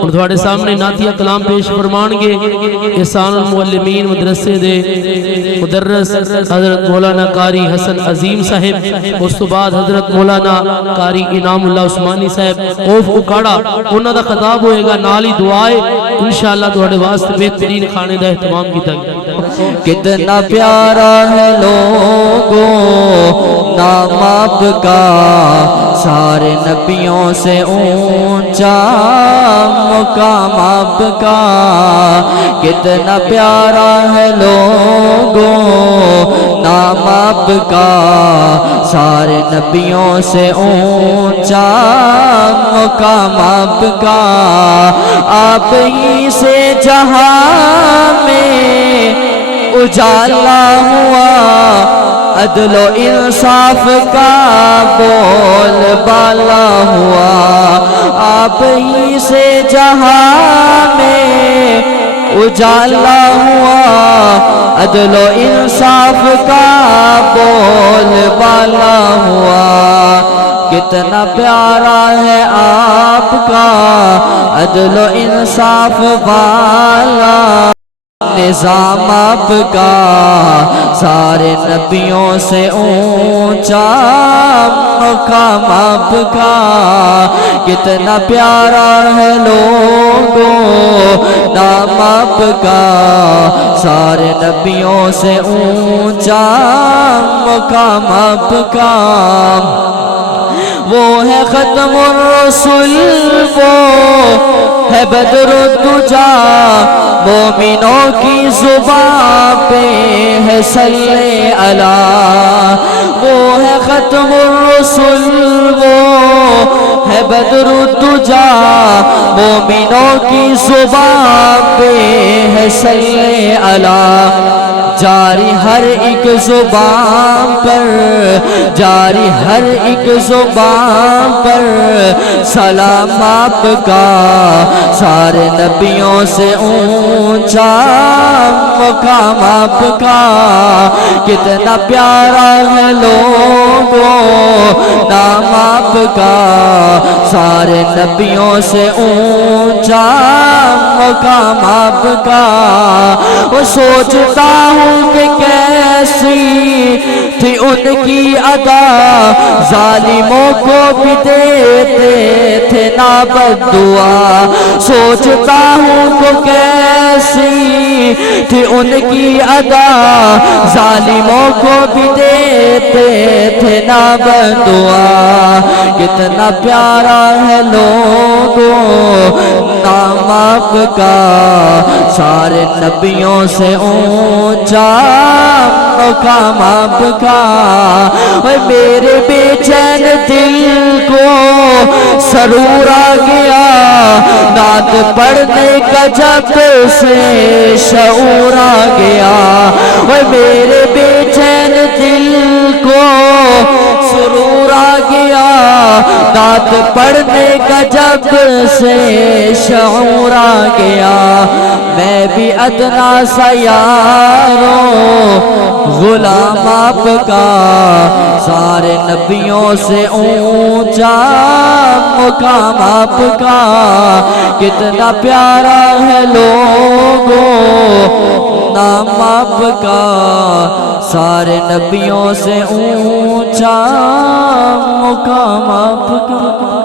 اور تھوڑے سامنے نعتیہ کلام پیش فرمان گے احسان المعلمین مدرسے دے مدرس حضرت مولانا قاری حسن عظیم صاحب، اس تو بعد حضرت مولانا قاری انعام اللہ عثمانی صاحب اوف اکاڑا، انہوں دا خطاب ہوئے گا، نالی دعائے انشاءاللہ تھوڑے واسطے بہترین کھانے دا اہتمام کی تک۔ کتنا پیارا ہے لوگوں نام آپ کا، سارے نبیوں سے اونچا مقام آپ کا، کتنا پیارا ہے لوگوں نام آپ کا، سارے نبیوں سے اونچا مقام آپ کا، آپ ہی سے جہاں میں اجالا ہوا، عدل و انصاف کا بول بالا ہوا، آپ ہی سے جہاں میں اجالا ہوا، عدل و انصاف کا بول بالا ہوا، کتنا پیارا ہے آپ کا عدل و انصاف والا نظام آپ کا، سارے نبیوں سے اونچا مقام آپ کا، کتنا پیارا ہے لوگوں نام آپ کا، سارے نبیوں سے اونچا مقام آپ کا، وہ ہے ختم الرسل، وہ ہے بدر الدجا، مومنوں کی زبان پہ ہے صلی اللہ، وہ ہے ختم الرسل، وہ ہے بدر الدجا، مومنوں کی زبان پہ ہے صلی اللہ، جاری ہر ایک زبان پر، جاری ہر ایک زبان پر سلام آپ کا، سارے نبیوں سے اونچا مقام آپ کا، کتنا پیارا ہے لوگوں نام آپ کا، سارے نبیوں سے اونچا مقام آپ کا، وہ سوچتا ہوں کہ کیسی تھی ان کی ادا، ظالموں کو بھی دیتے تھے نا بددعا، سوچتا ہوں کہ کیسی تھی ان کی ادا، ظالموں کو بھی دیتے تھے نا بددعا، کتنا پیارا ہے لوگوں نام آپ کا، سارے نبیوں سے اونچا مقام آپ کا، میرے بے چین دل کو سرور آ گیا، نعت پڑھنے کا جب سے شعور آ گیا، میرے بے چین دل کو سرور آ گیا، نعت پڑھنے کا جب سے شعور آ گیا، میں بھی ادنا سا یاروں غلام آپ کا، سارے نبیوں سے اونچا مقام آپ کا، کتنا پیارا ہے لوگوں نام آپ کا، سارے نبیوں سے اونچا مقام آپ کا۔